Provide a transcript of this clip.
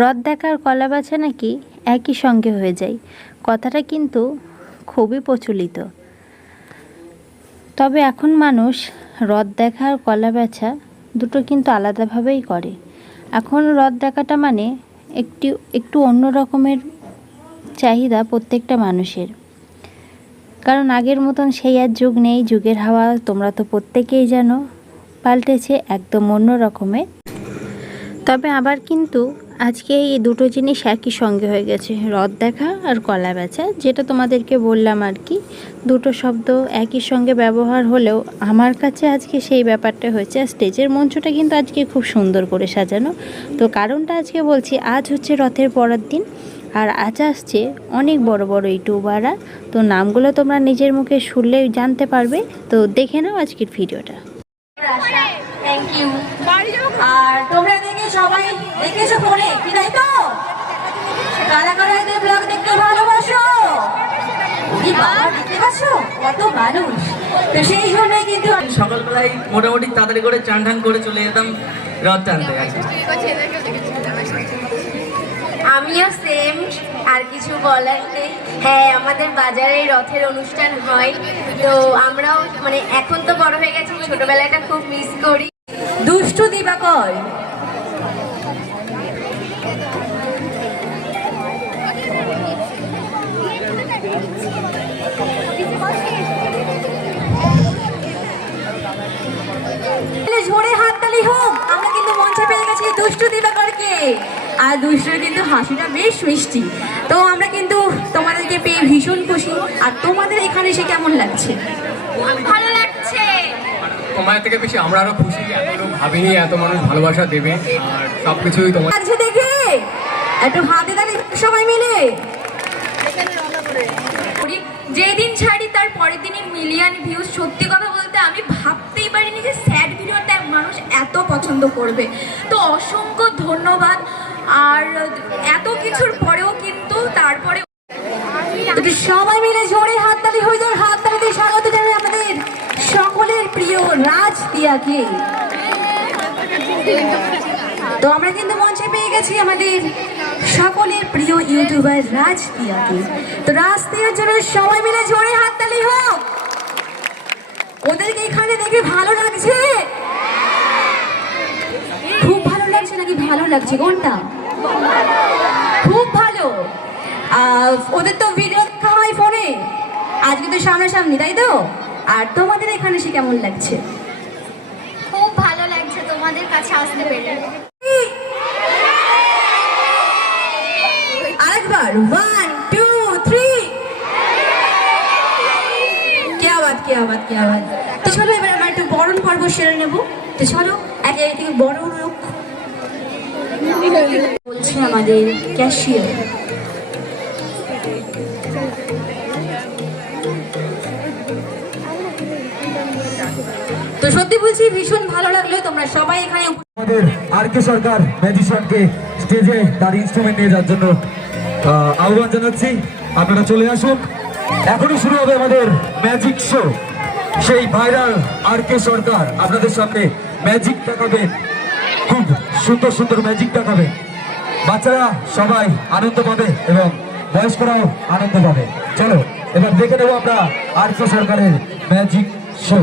রথ দেখা আর কলা বেচা নাকি একই সঙ্গে হয়ে যায়, কথাটা কিন্তু খুবই প্রচলিত। তবে এখন মানুষ রথ দেখা আর কলা বেচা দুটো কিন্তু আলাদাভাবেই করে। এখন রথ দেখাটা মানে একটু অন্য রকমের চাহিদা প্রত্যেকটা মানুষের, কারণ আগের মতন সেই আর যুগ নেই। যুগের হাওয়া তোমরা তো প্রত্যেকেই জানো পাল্টেছে একদম অন্য রকমের। তবে আবার কিন্তু আজকে এই দুটো জিনিস একই সঙ্গে হয়ে গেছে, রথ দেখা আর কলা বেচা। যেটা তোমাদেরকে বললাম আর কি, দুটো শব্দ একই সঙ্গে ব্যবহার হলেও আমার কাছে আজকে সেই ব্যাপারটা হয়েছে। আর স্টেজের মঞ্চটা কিন্তু আজকে খুব সুন্দর করে সাজানো। তো কারণটা আজকে বলছি, আজ হচ্ছে রথের পরের দিন, আর আজ আসছে অনেক বড় বড় ইউটিউবাররা। তো নামগুলো তোমরা নিজের মুখে শুনলেই জানতে পারবে। তো দেখে নাও আজকের ভিডিওটা। Thank you. আর তোমরা দেখে সবাই দেখেছো ফোনে কি, তাই তো? কারা কারা এদের ব্লগ দেখতে ভালোবাসো? কি বাবা, দেখতে পাচ্ছো কত মানুষ। তো সেই জন্যই কিন্তু সকালবেলায় মোটামুটি তাড়াতাড়ি করে চান টান করে চলে যেতাম রথ টানতে। আমিও সেম, আর কিছু বলার নেই। হ্যাঁ, আমাদের বাজারে রথের অনুষ্ঠান হয়, তো আমরাও মানে এখন তো বড় হয়ে গেছি, ছোটবেলাটা খুব মিস করি। দুষ্টু দিবাকর ঝোরে হাততালি হোক। আমরা কিন্তু মঞ্চে পেয়ে গেছি দুষ্টু দিবাকরকে, আর দুষ্টুর কিন্তু হাসিটা বেশ মিষ্টি। তো আমরা কিন্তু তোমাদেরকে পেয়ে ভীষণ খুশি। আর তোমাদের এখানে এসে কেমন লাগছে? ভালো লাগছে। তোমার থেকে বেশি আমরা আরো খুশি, এত ভাবিনি এত মানুষ ভালোবাসা দেবে, আর সবকিছুই তোমার লাগছে দেখে। একটু হাতে তালি সবাই মিলে। যেদিন ছাড়ি তার পরের দিনই মিলিয়ন ভিউজ। সত্যি কথা বলতে আমি ভাবতেই পারিনি যে স্যাড ভিডিওটা মানুষ এত পছন্দ করবে। তো অসংখ্য ধন্যবাদ। আর এত কিছুর পরেও কিন্তু তারপরে সবাই মিলে জোরে হাততালি হয়ে যাওয়ার হাততালিতে স্বাগত জানাই আমাদের সকলের প্রিয় রাজ দিয়াকে। তো আমরা কিন্তু মঞ্চে পেয়ে গেছি আমাদের সকলের প্রিয় ইউটিউবার রাজ দিয়াকে। তো রাজ দিয়ার জন্য সবাই মিলে জোরে হাততালি হোক। ওদেরকে এখানে দেখে ভালো লাগছে? খুব ভালো লাগছে নাকি ভালো লাগছে, কোনটা? খুব ভালো। ওদের তো ভিডিও দেখা হয় ফোনে, আজকে তো সামনাসামনি, তাই তো? আর তোমাদের এখানে সে কেমন লাগছে? খুব ভালো লাগছে তোমাদের কাছে আসতে পেরে। আরেকবার 1 2 3। কি আওয়াজ, কি আওয়াজ, কি আওয়াজ। তো চলো এবার আমরা একটু বরণ পর্ব সেরে নেব। তো চলো এক এক থেকে বরণ লোক বলছে আমাদের ক্যাশিয়ার। তো সত্যি বলছি ভীষণ ভালো লাগলো। তোমরা সবাই এখানে আমাদের আর.কে সরকার ম্যাজিশিয়ানকে স্টেজে তার ইনস্ট্রুমেন্ট নিয়ে যাওয়ার জন্য আহ্বান জানাচ্ছি। আপনারা চলে আসুন। এখনই শুরু হবে আমাদের ম্যাজিক শো। সেই ভাইরাল আর.কে সরকার আপনাদের সামনে ম্যাজিক দেখাবেন, খুব সুন্দর সুন্দর ম্যাজিক দেখাবেন। বাচ্চারা সবাই আনন্দ পাবে এবং বয়স্করাও আনন্দ পাবে। চলো এবার দেখে নেবো আমরা আর.কে সরকারের ম্যাজিক শো।